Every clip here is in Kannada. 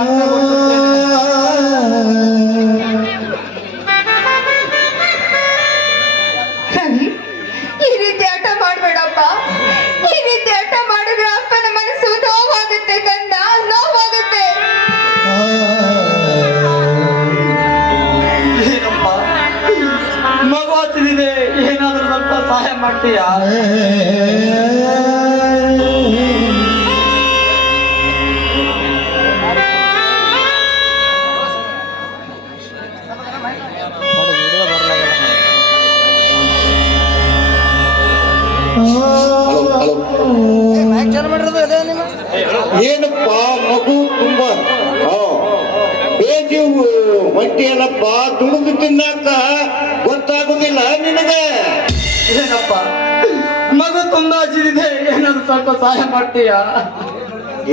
ಅನ್ನ ಕೊಡಿಸುತ್ತೇನೆ. ರವಿ, ಈ ರೀತಿ ಹಠ ಮಾಡ್ಬೇಡಪ್ಪ. ಈ ರೀತಿ ಹಠ ಮಾಡಿದ್ರೆ ಅಪ್ಪನ ಮನಸ್ಸು ನೋವಾಗುತ್ತೆ ಕಂದ, ನೋವಾಗುತ್ತೆ. ಏನಪ್ಪ ಮಗು ಹತ್ತಿದೆ, ಏನಾದ್ರೂ ಸ್ವಲ್ಪ ಸಹಾಯ ಮಾಡ್ತೀಯಾ? ಏನಪ್ಪ ಮಗು ತುಂಬಾ ಬೇಜಿ ಹೊಟ್ಟೆಯಲ್ಲಪ್ಪ ದುಡಿದು ತಿನ್ನಾಕ ಗೊತ್ತಾಗುದಿಲ್ಲ ನಿನಗೆ? ಏನಪ್ಪ ಮಗು ತುಂಬಾ ಹಸಿದಿದೆ, ಏನಾದ್ರು ಸ್ವಲ್ಪ ಸಹಾಯ ಮಾಡ್ತೀಯಾ?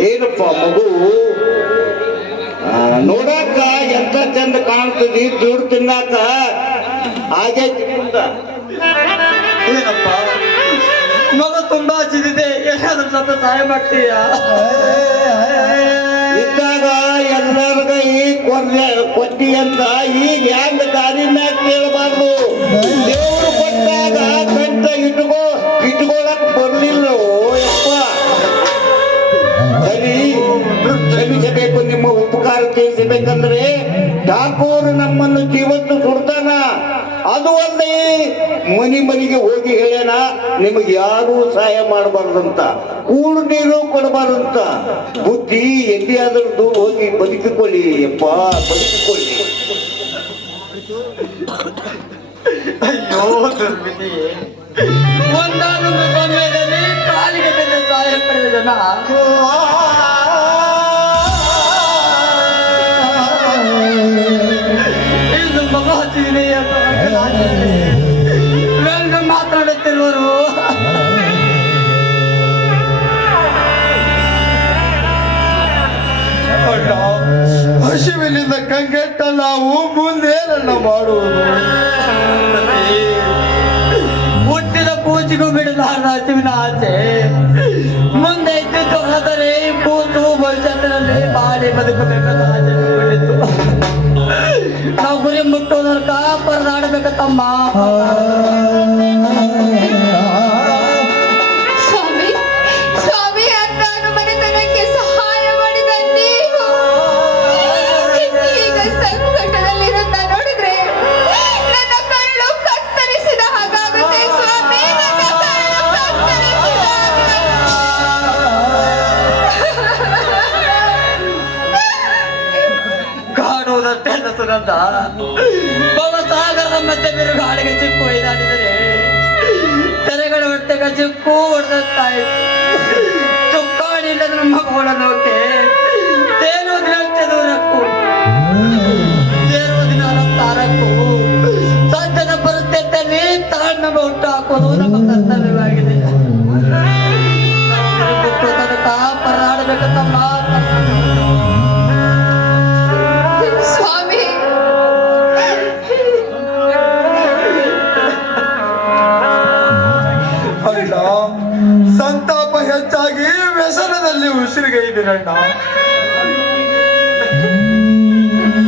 ಏನಪ್ಪ ಮಗು ನೋಡಾಕ ಎಂತ ಚಂದ ಕಾಣ್ತದಿ, ದುಡ್ಡು ತಿನ್ನಾಕ ಆಗೈತಿ ಮುಂದ. ಏನಪ್ಪ ಮಗು ತುಂಬಾ ಹಸಿದಿದೆ, ಏನಾದ್ರು ಸ್ವಲ್ಪ ಸಹಾಯ ಮಾಡ್ತೀಯಾ? ಇದ್ದಾಗ ಎಲ್ಲರಿಗ ಈ ಕೊಟ್ಟಿ ಅಂತ ಈಗ ಹೆಂಗ ದಾರಿ ಮ್ಯಾಗ ಕೇಳಬಾರ್ದು. ದೇವ್ರು ಕೊಟ್ಟಾಗ ಕಂಠ ಇಟ್ಕೊಳಕ್ ಬರ್ಲಿಲ್ಲ. ಯಪ್ಪ ಕ್ಷಮಿಸಬೇಕು, ನಿಮ್ಮ ಉಪಕಾರ ತೀರಿಸಬೇಕಂದ್ರೆ ಠಾಕೂರ್ ನಮ್ಮನ್ನು ಜೀವತ್ತು ಸುಡ್ತಾನ. ಅದು ಅಲ್ಲದೆ ಮನೆಗೆ ಹೋಗಿ ಹೇಳ್ಯಾನ, ನಿಮಗೆ ಯಾರೂ ಸಹಾಯ ಮಾಡಬಾರ್ದಂತ, ಕೂಳು ನೀರು ಕೊಡಬಾರ್ದಂತ. ಬುದ್ಧಿ ಎಲ್ಲಿಯಾದರೂ ದೂರ ಹೋಗಿ ಬದುಕಿಕೊಳ್ಳಿ ಯಪ್ಪ, ಬದುಕಿಕೊಳ್ಳಿ. ಅಯ್ಯೋ ದುರ್ವಿಧಿ, ಒಂದಾನೊಂದು ಸಮಯದಲ್ಲಿ ಕಾಲಿಗೆ ಬಿದ್ದ ಸಹಾಯ ಪಡೆದ ಜನ ಇದು ಮಗು ಹಚ್ಚಿದೆ ಎಂದು ಮಾತಾಡುತ್ತಿರುವರು. ಹಸಿವಿನಿಂದ ಕಂಗೆಟ್ಟ ನಾವು ಮುಂದೇನನ್ನ ಮಾಡುವುದು? ಹುಟ್ಟಿದ ಕೂಚಿಗೂ ಬಿಡಲಾರ ಹಸಿವಿನ ಆಸೆ, ಮುಂದೆ ಇದ್ದಿದ್ದು ಆದರೆ ಕೂತು ಭವಿಷ್ಯತ್ತಿನಲ್ಲಿ ಬಾಡಿ ಬದುಕಬೇಕಂತ ಆಸೆ ಬಿಟ್ಟಿತ್ತು. ನಾವು ಗುರಿ ಮುಟ್ಟೋದರ್ಕ ಪರದಾಡಬೇಕ ತಮ್ಮ. ಸ್ವಾಮಿ, ಸ್ವಾಮಿ ಅಣ್ಣನ ಮನೆತನಕ್ಕೆ ಸಹಾಯ ಮಾಡಿದ ನೀವು ಈಗ ಸಂಕಟದಲ್ಲಿರುತ್ತ ನೋಡಿದ್ರೆ ನನ್ನ ಕರಳು ಕತ್ತರಿಸಿದ ಹಾಗಾಗುತ್ತೆ ಸ್ವಾಮಿ, ನನ್ನ ಕರಳು ಕತ್ತರಿಸಿದ ಕಾಣುವುದಷ್ಟೇ ಸುಗಂಧ, ಭವಸಾಗರದ ಮಧ್ಯೆ ಬಿರುಗಾಳಿಗೆ ಚಿಕ್ಕು ಒಯ್ದಾಡಿದರೆ ತೆರೆಗಳ ಹೊಟ್ಟೆಗೆ ಚಿಕ್ಕು ಹೊಡೆದಾಯ್ತು. ಚುಕ್ಕಾಣಿ ಇಲ್ಲದ ನಮ್ಮ ಮಗಳನ್ನೋಕೆ ತೇಲುವುದಿನಷ್ಟೇ ದೂರಕ್ಕೂ, ತೇಲುವುದಿನ ತಾರಕ್ಕೂ ಸಜ್ಜನ ಪರಿಸ್ಥಿತಿಯಲ್ಲಿ ತಾಳ್ಮೆ ಹುಟ್ಟು ಹಾಕೋದು ನಮ್ಮ ಕರ್ತವ್ಯವಾಗಿದೆ. ತನಕ ಪರದಾಡಬೇಕಂತಮ್ಮ. ಸ್ವಾಮಿ, ಅಣ್ಣ, ಸಂತಾಪ ಹೆಚ್ಚಾಗಿ ವ್ಯಸನದಲ್ಲಿ ಉಸಿರುಗೈದಿರಣ್ಣ.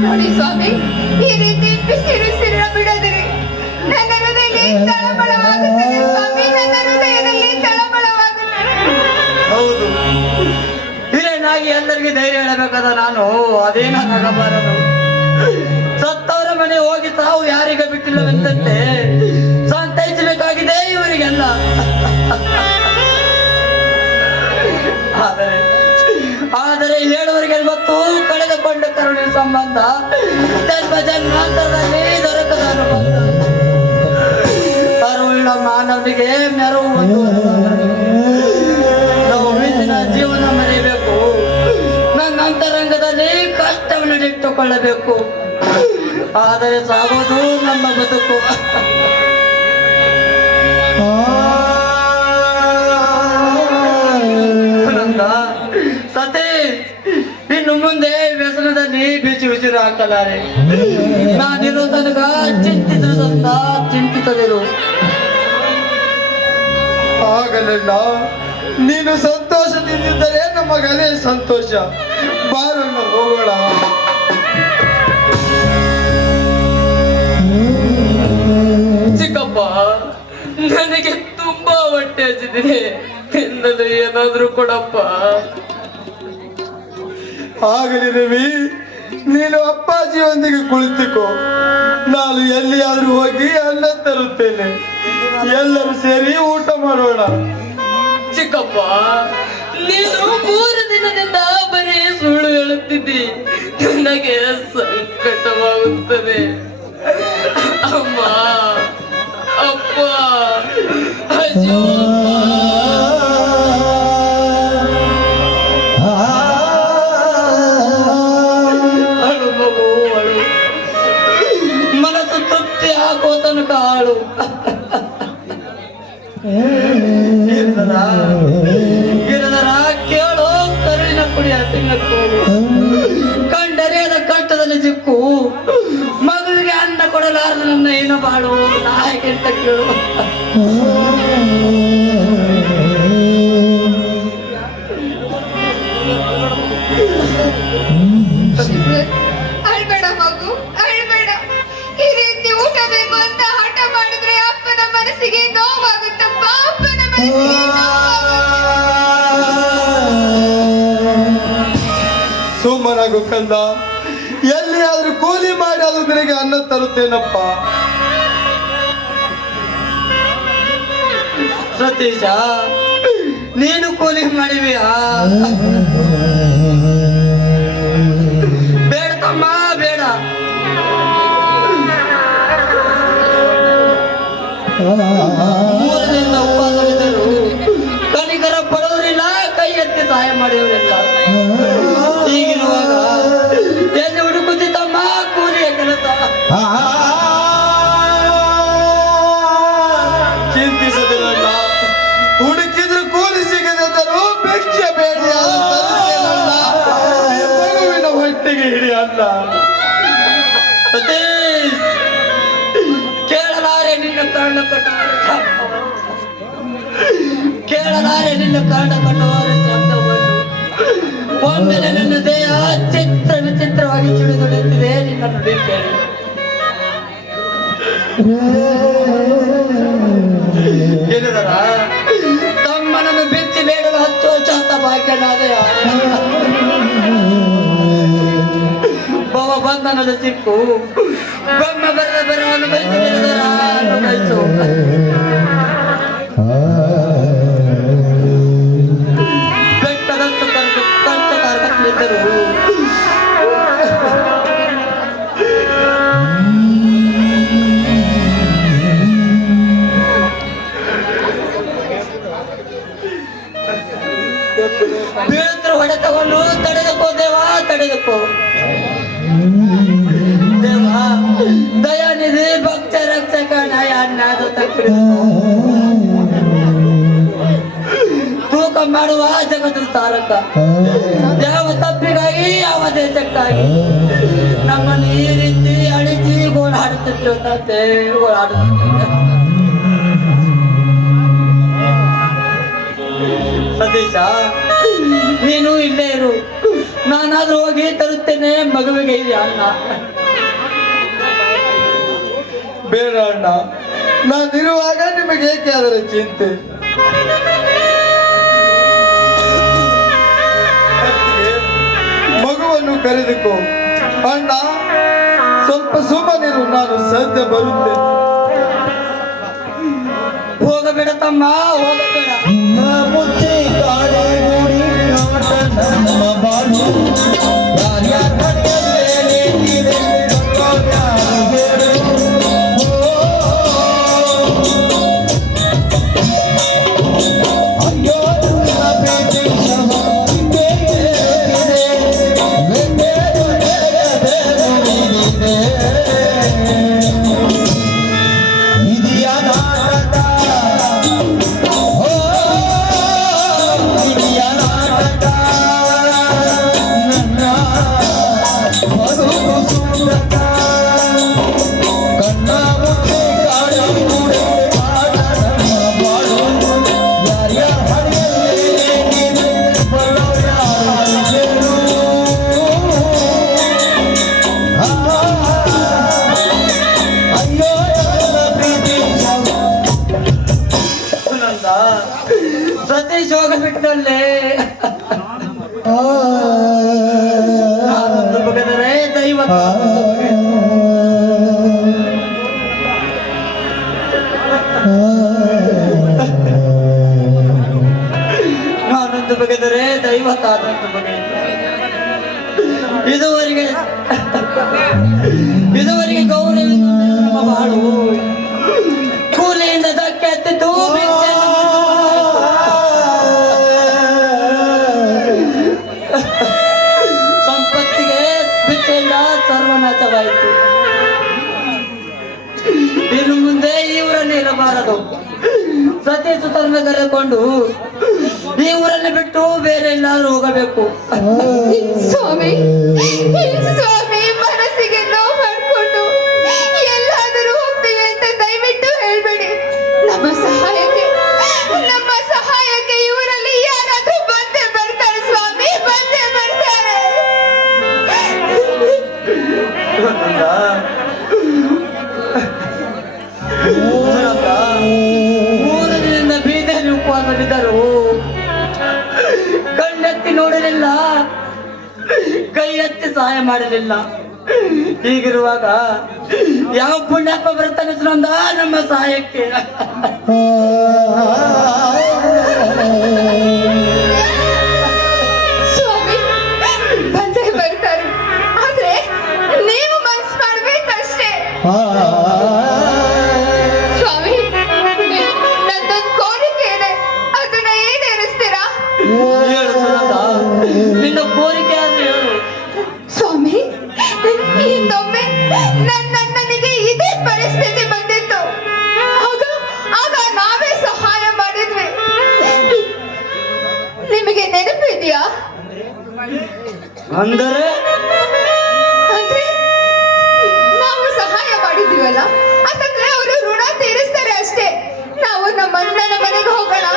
ನೋಡಿ ಸ್ವಾಮಿ, ಈ ರೀತಿ ಬಿಸಿರಿಸಿರ ಬಿಡದಿರಿ. ನನ್ನ ಹೃದಯದಲ್ಲಿ ತಳಮಳವಾಗುತ್ತದೆ ಸ್ವಾಮಿ, ನನ್ನ ಹೃದಯದಲ್ಲಿ ತಳಮಳವಾಗುತ್ತದೆ. ಹೌದು, ಹಿರೇನಾಗಿ ಎಲ್ಲರಿಗೆ ಧೈರ್ಯ ಹೇಳಬೇಕಾದ ನಾನು ಅದೇನಾಗಬಾರದು. ಸತ್ತವರ ಮನೆ ಹೋಗಿ ತಾವು ಯಾರಿಗೆ ಬಿಟ್ಟಿಲ್ಲವೆಂದಂತೆ ಸಂತೈಸಬೇಕಾಗಿದೆ ಇವರಿಗೆಲ್ಲ. ಆದರೆ ಹೇಳುವರಿಗೆ ಗೊತ್ತು, ಕಳೆದುಕೊಂಡ ಕರುಣೆ ಸಂಬಂಧ ಜನ್ಮ ಜನ್ಮಾಂತರದಲ್ಲಿ ದೊರಕದ ಅನುಬಂಧ. ಅರುಳ ಮಾನವನಿಗೆ ಮೆರವು ನಾವು ಹಿಂದಿನ ಜೀವನ ಮರೆಯಬೇಕು, ನನ್ನ ಅಂತರಂಗದಲ್ಲಿ ಕಷ್ಟವನ್ನು ಇಟ್ಟುಕೊಳ್ಳಬೇಕು. ಆದರೆ ಸಾಗೋದು ನಮ್ಮ ಬದುಕು. ಸತೇ ಇನ್ನು ಮುಂದೆ ವ್ಯಸನದಲ್ಲಿ ಬಿಸಿ ಉಸಿರು ಹಾಕಲಾರೆ. ನಾನಿರೋ ತನಕ ಚಿಂತಿತದಿರು. ಆಗಲಿಲ್ಲ, ನೀನು ಸಂತೋಷದಿಂದಿದ್ದರೆ ನಮಗದೇ ಸಂತೋಷ. ಬಾರಣ್ಣ ಹೋಗೋಣ. ಚಿಕ್ಕಪ್ಪ, ನನಗೆ ತುಂಬಾ ಹೊಟ್ಟೆ ಹಚ್ಚಿದೆ, ತಿನ್ನಲು ಏನಾದ್ರೂ ಕೊಡಪ್ಪ. ಆಗಲಿ ರವಿ, ನೀನು ಅಪ್ಪಾಜಿಯೊಂದಿಗೆ ಕುಳಿತುಕೋ. ನಾನು ಎಲ್ಲಿಯಾದ್ರೂ ಹೋಗಿ ಅನ್ನ ತರುತ್ತೇನೆ. ಎಲ್ಲರೂ ಸೇರಿ ಊಟ ಮಾಡೋಣ. ಚಿಕ್ಕಪ್ಪ, ನೀನು 3 ದಿನದಿಂದ ಬರೀ ಸುಳ್ಳು ಹೇಳುತ್ತಿದ್ದಿ. ನನಗೆ ಸಂಕಟವಾಗುತ್ತದೆ. ಅಮ್ಮ, ಅಪ್ಪ, ಅಯ್ಯೋ ಅಳು ಮಗು, ಅಳು. ಮನಸ್ಸು ತೃಪ್ತಿ ಹಾಕೋ ತನಕ ಆಳು. ಗಿರಧರ ಕೇಳೋ, ಕರುಳಿನ ಕುಡಿಯ ತಿನ್ನಕ್ಕು, ಕಂಡರಿಯದ ಕಷ್ಟದಲ್ಲಿ ಸಿಕ್ಕು, ಮಗುವಿಗೆ ಅನ್ನ ಕೊಡಲಾರದು ನನ್ನ ಏನು ಬಾಳು ನಾಯಕಂತ ಕೇಳು. ಅಳ್ಬೇಡ ಮಗು, ಅಳ್ಬೇಡ. ಈ ರೀತಿ ಊಟ ಬೇಕು ಅಂತ ಹಠ ಮಾಡಿದ್ರೆ ಅಪ್ಪನ ಮನಸ್ಸಿಗೆ ನೋವಾಗುತ್ತಪ್ಪ. ಅಪ್ಪನ ಮನಸ್ಸಿಗೆ ಸುಮ್ಮನಾಗು ಕಂದ. ಎಲ್ಲಿಯಾದ್ರೂ ಕೂಲಿ ಮಾಡಿ ಅದು ನಿನಗೆ ಅನ್ನ ತರುತ್ತೇನಪ್ಪ. ಸತೀಶ, ನೀನು ಕೂಲಿ ಮಾಡಿವಿಯಾ? ಬೇಡ ತಮ್ಮ, ಬೇಡ. 3 ದಿನದ ಉಪವಾಸವಿದ್ದರು ಕನಿಕರ ಪಡೋರಿಲ್ಲ, ಕೈ ಎತ್ತಿ ಸಹಾಯ ಮಾಡಿಯವರಿಲ್ಲ. ಹೀಗಿರುವಾಗ ಎಲ್ಲಿ ಹುಡುಕುತ್ತಿದ್ದಮ್ಮ ಕೂಲಿಯ ಕೆಲಸ? ಚಿಂತಿಸದಿರಲ್ಲ. ಹುಡುಕಿದ್ರು ಕೂಲಿ ಸಿಗದಿದ್ದರೂ ಭಿಕ್ಷೆ ಬೇಡಿ ಮಗುವಿನ ಹೊಟ್ಟೆಗೆ ಹಿಡಿ ಅಲ್ಲ. ಸತೀಶ್, ಕೇಳಲಾರೆ ನಿನ್ನ ಕರ್ಣ ಕಟ್ಟುವರ ಶಬ್ದವನ್ನು, ಕೇಳಲಾರೆ ನಿನ್ನ ಕರ್ಣ ಕಟ್ಟುವರ ಶಬ್ದವನ್ನು. ಒಮ್ಮೆಲೆ ನನ್ನ ದೇಹ ಚಿತ್ರ ವಿಚಿತ್ರವಾಗಿ ಚಿಡಿದುಡುತ್ತಿದೆ ನಿನ್ನ ನುಡಿ ಕೇಳಿ. ಗಿರಿಧರ, ತಮ್ಮನನ್ನು ಬಿಚ್ಚಿ ಬೇಡಲು 10 ವರ್ಷ ಅಂತ ಭಾಗ್ಯನಾದೆಯ. ಭವ ಬಂಧನದ ಸಿಕ್ಕು, ಬ್ರಹ್ಮ ಬರೆದ ಬರವನ್ನು ಬಯಸು ಗಿರಿಧರ, ಬಯಸು. ಬೆಟ್ಟದಷ್ಟು ಕಷ್ಟ ಕಾರ್ಕತ್ತಿದ್ದರು ಬೀಳುತ್ತಿರುವ ಹೊಡೆತವನ್ನು ತಡೆದುಕೋ ದೇವ, ತಡೆದುಕೋ ದೇವ. ದಯಾನಿಧಿ ಭಕ್ತ ರಕ್ಷಕ ನ್ಯಾಯಾನ್ಯಾದ ತಪ್ಪಿಡಿದುಕೋ. ತೂಕ ಮಾಡುವ ಜಗತ್ತು ತಾರಕ, ಯಾವ ತಪ್ಪಿಗಾಗಿ ಯಾವ ದೇಶಕ್ಕಾಗಿ ನಮ್ಮನ್ನು ಈ ರೀತಿ ಅಳಿಸಿ ಗೋಳಾಡುತ್ತಿತ್ತು ತಂದೆ, ಗೋಳಾಡುತ್ತಿದ್ದ. ಸತೀಶ, ನೀನು ಇಲ್ಲೇ ಇರು, ನಾನಾದ್ರೂ ಹೋಗಿ ತರುತ್ತೇನೆ ಮಗುವಿಗೆ ಇದೆ ಅನ್ನ. ಬೇಡ ಅಣ್ಣ, ನಾನಿರುವಾಗ ನಿಮಗೆ ಏಕೆ ಅದರ ಚಿಂತೆ? ಮಗುವನ್ನು ಕರೆದುಕೋ. ಅಣ್ಣ, ಸ್ವಲ್ಪ ಸುಮ್ಮನಿರು, ನಾನು ಸದ್ಯ ಬರುತ್ತೇನೆ. ಹೋಗಬೇಡ ತಮ್ಮ, ಹೋಗಬೇಡ. ಮುಚ್ಚಿ ಕಾಡೆ ಗುಡಿ ನಾಟ ನಮ್ಮ ಬಾಳು. ಯಾರ್ಯಾರ ಮನೆಯಲ್ಲೇ ನೀನೆ ಅಯ್ಯೋ ನನ್ನ ಪ್ರೀತಿ ಕ್ಷಮ ಹಿಂದೆ ಇದೆಯಾ ನಾಟಕ? ಇದೆಯಾ ಬೇಕಾದಂತ ಬಗೆ ಇದುವರೆಗೆ ಗೌರವದಿಂದ ನಮ್ಮ ಬಾಳು ಕೂಲಿಯಿಂದ ಧಕ್ಕೆ ಹತ್ತಿದ್ದು ಸಂಪತ್ತಿಗೆ ಬಿಟ್ಟೆಲ್ಲ ಸರ್ವನಾಶವಾಯಿತು. ಇನ್ನು ಮುಂದೆ ಈ ಊರಲ್ಲಿ ಇರಬಾರದು. ಸತಿ ಸುತರನ್ನ ಕರೆದುಕೊಂಡು ಈ ಊರನ್ನು ಬಿಟ್ಟು ಬೇರೆ ಎಲ್ಲಾದ್ರೂ ಹೋಗಬೇಕು. ಸ್ವಾಮಿ ಸ್ವಾಮಿ ಮನಸ್ಸಿಗೆ ನೋವು ಮಾಡಿಕೊಂಡು ಎಲ್ಲಾದರೂ ಹೋಗ್ತೀವಿ ಅಂತ ದಯವಿಟ್ಟು ಹೇಳ್ಬೇಡಿ. ನಮ್ಮ ಸಹಾಯಕ್ಕೆ ಇವರಲ್ಲಿ ಯಾರಾದ್ರೂ ಬಂದೇ ಬರ್ತಾರೆ ಸ್ವಾಮಿ, ಬಂದೇ ಬರ್ತಾರೆ. ಮೂರರಿಂದ ಬೀದಿಯಲ್ಲಿ ಉಪವಾಸ ಬಿದ್ದರು. ಕಣ್ಣೆತ್ತಿ ನೋಡಲಿಲ್ಲ, ಕೈ ಎತ್ತಿ ಸಹಾಯ ಮಾಡಲಿಲ್ಲ. ಹೀಗಿರುವಾಗ ಯಾವ ಪುಣ್ಯಾತ್ಮ ಬರ್ತಾನೆ ನಮ್ಮ ಸಹಾಯಕ್ಕೆ? ಸ್ವಾಮಿ ಬಂದೇ ಬರ್ತಾರೆ, ಆದ್ರೆ ನೀವು ಮನ್ಸು ಮಾಡ್ಬೇಕಷ್ಟೇ. ಸ್ವಾಮಿ ನಂದೊಂದು ಕೋರಿಕೆ ಇದೆ, ಅದನ್ನ ಈಡೇರಿಸ್ತೀರಾ? ಹೇಳು ಸುನಂದ, ನಿನ್ನ ಕೋರಿಕೆ ಆದ್ರೆ ಹೇಳು. ಸ್ವಾಮಿ ಇನ್ನೊಮ್ಮೆ ನನಗೆ ಇದೇ ಪರಿಸ್ಥಿತಿ ಬಂದಿತ್ತು. ಆಗ ನಾವೇ ಸಹಾಯ ಮಾಡಿದ್ವಿ. ನಿಮಗೆ ನೆನಪಿದೆಯಾ? ಅಂದರೆ ಅಂದ್ರೆ ನಾವು ಸಹಾಯ ಮಾಡಿದೀವಲ್ಲ, ಅದಕ್ಕೆ ಅವರು ಋಣ ತೀರಿಸ್ತಾರೆ ಅಷ್ಟೇ. ನಾವು ನಮ್ಮ ಅಣ್ಣನ ಮನೆಗೆ ಹೋಗೋಣ.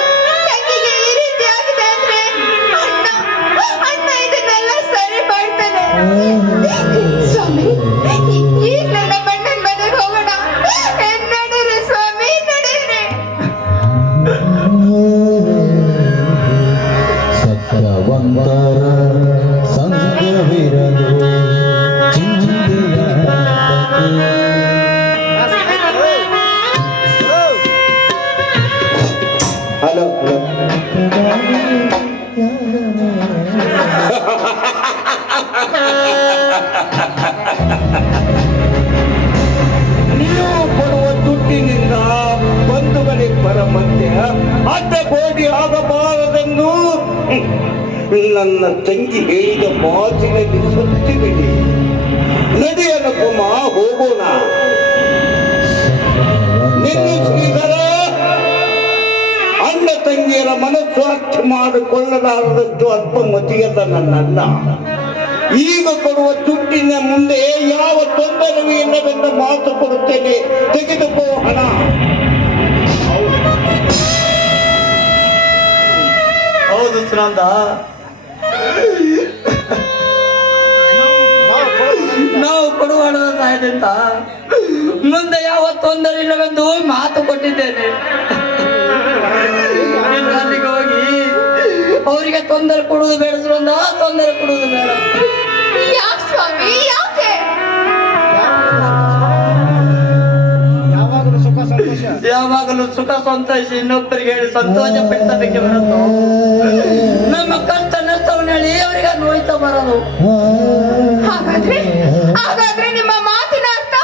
ತಂಗಿಗೆ ಈ ರೀತಿ ಆಗಿದೆ ಅಂದ್ರೆ ಅಣ್ಣ ಇದನ್ನೆಲ್ಲ ಸರಿ ಮಾಡ್ತಾನೆ. ಸ್ವಾಮಿ ಈಗಲೇ ನಮ್ಮ ಅಣ್ಣನ ಮನೆಗೆ ಹೋಗೋಣ. ನಡೀರಿ ಸ್ವಾಮಿ, ನಡೀರಿ. ಸತ್ಯವಂತರ ಸಂಘವಿರಲು ಚಿಂತೆಯ ಹಲೋ ನೀವು ಕೊಡುವ ದುಡ್ಡಿನಿಂದ ಬಂಧುಗಳಿಗೆ ಬರ ಮಧ್ಯೆ ಅಡ್ಡ ಗೋಡಿ ಆಗಬಾರದೆಂದು ನನ್ನ ತಂಗಿ ಹೇಳಿದ ಮಾತಿನಲ್ಲಿ ಸತ್ತಿ ಬಿಡಿ. ನಡಿಯನಪ್ಪಮ್ಮ, ಹೋಗೋಣ. ನಿನ್ನ ಶ್ರೀಧರ ಅಣ್ಣ ತಂಗಿಯರ ಮನಸ್ಸು ಅರ್ಥ ಮಾಡಿಕೊಳ್ಳಲಾರದಷ್ಟು ಅಲ್ಪಮತಿಯದ ನನ್ನಲ್ಲ. ಈಗ ಕೊಡುವ ದುಡ್ಡಿನ ಮುಂದೆ ಯಾವ ತೊಂದರೆಯೂ ಇಲ್ಲವೆಂದು ಮಾತು ಕೊಡುತ್ತೇನೆ, ತೆಗೆದುಕೋ ಹಣ. ಹೌದು ಸುನಂದ, ನಾವು ಕೊಡುವ ಹಣದ ಸಹಾಯದಿಂದ ಮುಂದೆ ಯಾವ ತೊಂದರೆ ಇಲ್ಲವೆಂದು ಮಾತು ಕೊಟ್ಟಿದ್ದೇನೆ. ನೀನು ಅಲ್ಲಿಗೆ ಹೋಗಿ ಅವರಿಗೆ ತೊಂದರೆ ಕೊಡುವುದು ಬೇಡ ಸುನಂದ, ತೊಂದರೆ ಕೊಡುವುದು ಬೇಡ. ಯಾಕೆ ಸ್ವಾಮಿ, ಯಾಕೆ? ಯಾವಾಗಲೂ ಸುಖ ಸಂತೋಷ ಇನ್ನೊಬ್ಬರಿಗೆ ಹೇಳಿ ಸಂತೋಷ ಪಡಿಸಬೇಕೆ ಬರದು. ನಮ್ಮ ಕಷ್ಟ ನಷ್ಟವನ್ನು ಹೇಳಿ ಅವರಿಗೆ ನೋಯ್ತಾ ಬರೋದು. ಹಾಗಾದ್ರೆ ನಿಮ್ಮ ಮಾತಿನ ಅರ್ಥ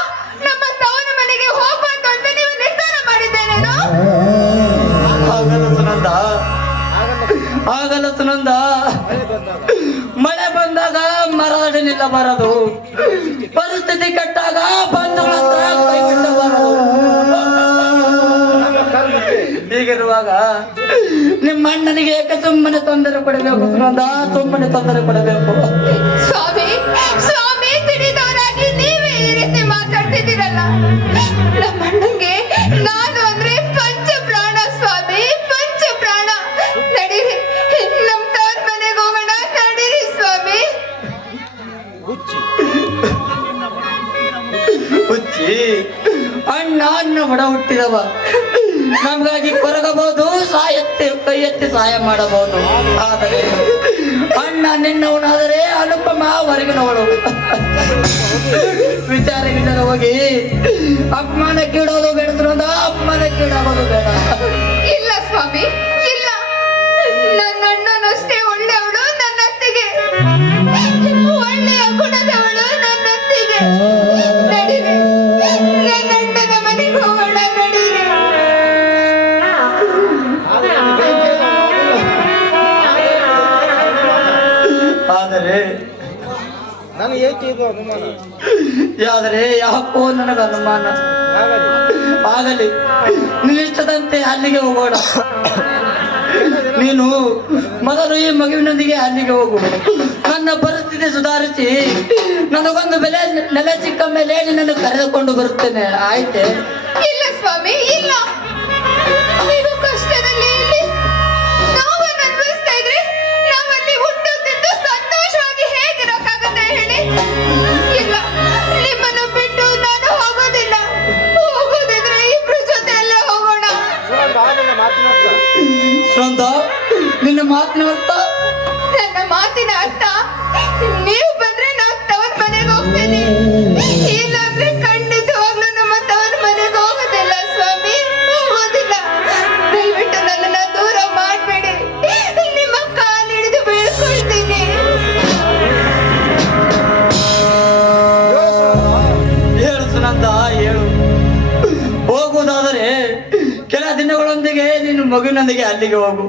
ನಮ್ಮ ತವರ ಮನೆಗೆ ಹೋಗ್ಬಾರ್ದು ಅಂತ ನೀವು ನಿರ್ಧಾರ ಮಾಡಿದ್ದೇನೇನೋ? ಆಗಲ್ಲ ಸುನಂದ, ಮಳೆ ಬಂದಾಗ ಮರದ ನಿಲ್ಲಬಾರದು, ಪರಿಸ್ಥಿತಿ ಕೆಟ್ಟಾಗ ಬಂಧುಗಳ ಹತ್ರ ಕೈ ಬಿಡಬಾರದು. ಹೀಗಿರುವಾಗ ನಿಮ್ಮ ಅಣ್ಣನಿಗೆ ಏಕೆ ಸುಮ್ಮನೆ ತೊಂದರೆ ಕೊಡಬೇಕು ಸುನಂದ, ಸುಮ್ಮನೆ ತೊಂದರೆ ಕೊಡಬೇಕು? ಸ್ವಾಮಿ ತಿಳಿದವರಾಗಿ ನೀವೇ ಈ ರೀತಿ ಮಾತಾಡ್ತಿದ್ದೀರಲ್ಲ. ನಮ್ಮ ಅಣ್ಣಂಗೆ ನಾನು ಅಂದ್ರೆ ಪಂಚ ಪ್ರಾಣ ಸ್ವಾಮಿ, ಪಂಚ ಪ್ರಾಣ. ನಡೀರಿ, ನಮ್ಮ ತವ್ರ ಮನೆಗೆ ಹೋಗೋಣ. ನಡೀರಿ ಸ್ವಾಮಿ. ಹುಚ್ಚಿ, ಅಣ್ಣ ಒಡ ಹುಟ್ಟಿದವ, ನಮ್ಗಾಗಿ ಕೊರಗಬಹುದು, ಕೈ ಎತ್ತಿ ಸಹಾಯ ಮಾಡಬಹುದು. ಆದರೆ ಅಣ್ಣ ನಿನ್ನವನಾದರೆ ಅನುಪಮ ಹೊರಗಿನವಳು. ವಿಚಾರವಿಲ್ಲದ ಹೋಗಿ ಅಪಮಾನಕ್ಕೀಡೋದು ಬೇಡ ಸುನಂದ, ಅಪಮಾನಕ್ಕೀಡಾಗೋದು ಬೇಡ. ಇಲ್ಲ ಸ್ವಾಮಿ, ಇಲ್ಲ. ನನ್ನ ಅಣ್ಣನಷ್ಟೇ ಒಳ್ಳೆಯವಳು, ನನ್ನ ಆದರೆ ಆದರೆ ಯಾಕೋ ನನಗೆ ಅನುಮಾನ. ಆಗಲಿ, ನಿನ್ನಿಷ್ಟದಂತೆ ಅಲ್ಲಿಗೆ ಹೋಗೋಣ. ನೀನು ಮೊದಲು ಈ ಮಗುವಿನೊಂದಿಗೆ ಅಲ್ಲಿಗೆ ಹೋಗು. ನನ್ನ ಪರಿಸ್ಥಿತಿ ಸುಧಾರಿಸಿ ನನಗೊಂದು ಬೆಲೆ ನೆಲೆ ಸಿಕ್ಕ ಮೇಲೆ ನಿನ್ನನ್ನು ಕರೆದುಕೊಂಡು ಬರುತ್ತೇನೆ. ಆಯ್ತೆ? ಇಲ್ಲ ಸ್ವಾಮಿ, ಇಲ್ಲ. ನೀವು ಕಷ್ಟದಲ್ಲಿ ಇಲ್ಲಿ ನೋವನ್ನು ಅನುಭವಿಸ್ತಾ ಇದ್ರೆ ನಾವಲ್ಲಿ ಹುಟ್ಟು ತಿಂದು ಸಂತೋಷವಾಗಿ ಹೇಗಿರೋಕ್ಕಾಗತ್ತೆ ಹೇಳಿ? ಇಲ್ಲ, ನಿಮ್ಮನ್ನು ಬಿಟ್ಟು ನಾನು ಹೋಗೋದಿಲ್ಲ. ಹೋಗೋದಿದ್ರೆ ಇಬ್ರು ಜೊತೆ ಎಲ್ಲ ಹೋಗೋಣ. ಸ್ವಂತ ನಿನ್ನ ಮಾತಿನ ಅರ್ಥ? ನನ್ನ ಮಾತಿನ ಅರ್ಥ, ನೀವು ಬಂದ್ರೆ ನಾವು ತವರ್ ಮನೆಗೆ ಹೋಗ್ತೇನೆ, ಇಲ್ಲಾಂದ್ರೆ ಖಂಡಿತವಾಗ್ಲೂ ನಮ್ಮ ತವರ್ ಮನೆಗೆ ಹೋಗೋದಿಲ್ಲ ಸ್ವಾಮಿ, ಹೋಗೋದಿಲ್ಲ. ದಯವಿಟ್ಟು ನನ್ನನ್ನ ದೂರ ಮಾಡಬೇಡಿ. ನಿಮ್ಮ ಕಾಲು ಹಿಡಿದು ಬೀಳ್ಕೊಳ್ತೀನಿ. ಹೇಳು ಸುನಂದ, ಹೇಳು. ಹೋಗುವುದಾದರೆ ಕೆಲ ದಿನಗಳೊಂದಿಗೆ ನೀನು ಮಗುವಿನೊಂದಿಗೆ ಅಲ್ಲಿಗೆ ಹೋಗು.